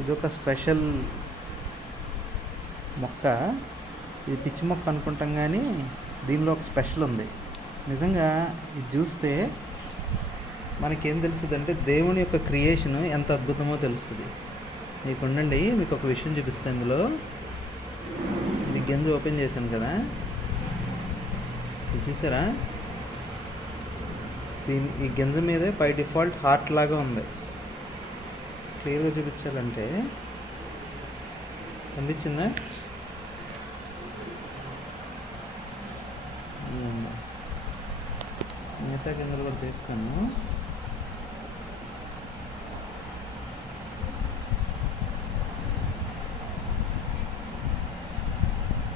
ఇదొక స్పెషల్ మొక్క. ఇది పిచ్చి మొక్క అనుకుంటాం కానీ దీనిలో ఒక స్పెషల్ ఉంది. నిజంగా ఇది చూస్తే మనకేం తెలుస్తుంది అంటే దేవుని యొక్క క్రియేషన్ ఎంత అద్భుతమో తెలుస్తుంది. మీకు ఉండండి, మీకు ఒక విషయం చూపిస్తాను. ఇందులో ఇది గింజ ఓపెన్ చేశాను కదా, ఇది చూసారా? ఈ గింజ మీదే బై డిఫాల్ట్ హార్ట్ లాగా ఉంది. క్లియర్గా చూపించాలంటే కనిపించిందా? మిగతా గింజలు కూడా తీస్తాను.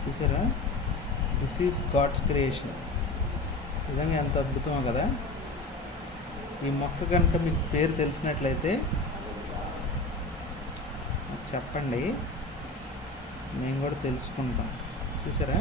చూసారా? This is god's creation. నిజంగా ఎంత అద్భుతమో కదా. ఈ మొక్క కనుక మీకు పేరు తెలిసినట్లయితే చెప్పండి, మేము కూడా తెలుసుకుంటాం. చూసారా?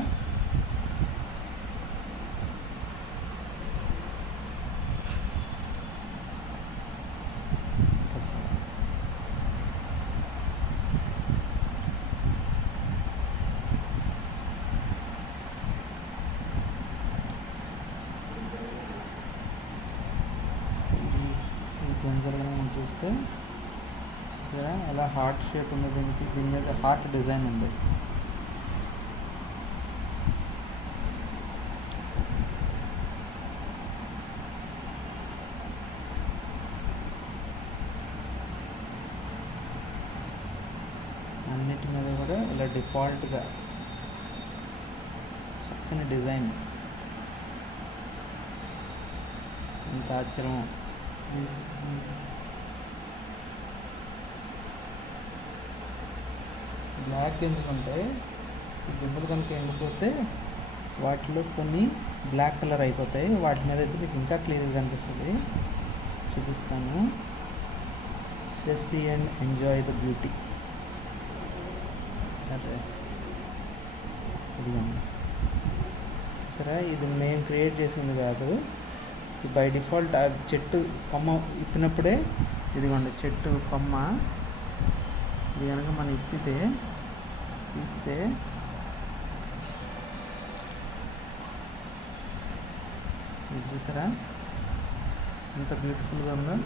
ఈ గింజలు మనం చూస్తే చూసారా ఎలా హార్ట్ షేప్ ఉంది. దీని మీద హార్ట్ డిజైన్ ఉంది. అన్నిటి మీద కూడా ఇలా డిఫాల్ట్గా చక్కని డిజైన్. ఎంత ఆశ్చర్యం! బ్లాక్ గింజలు ఉంటాయి. ఈ గింజలు కనుక ఎండిపోతే వాటిలో కొన్ని బ్లాక్ కలర్ అయిపోతాయి. వాటి మీద అయితే మీకు ఇంకా క్లియర్గా కనిపిస్తుంది. చూపిస్తాను. Just see and enjoy the beauty. ఇదిగోండి, సరే, ఇది మేము క్రియేట్ చేసింది కాదు. బై డిఫాల్ట్ ఆ చెట్టు కొమ్మ ఇప్పినప్పుడే, ఇదిగోండి చెట్టు కొమ్మ, ఇది కనుక మనం ఇప్పితే తీస్తే ఇది చూసారా ఎంత బ్యూటిఫుల్గా ఉందో.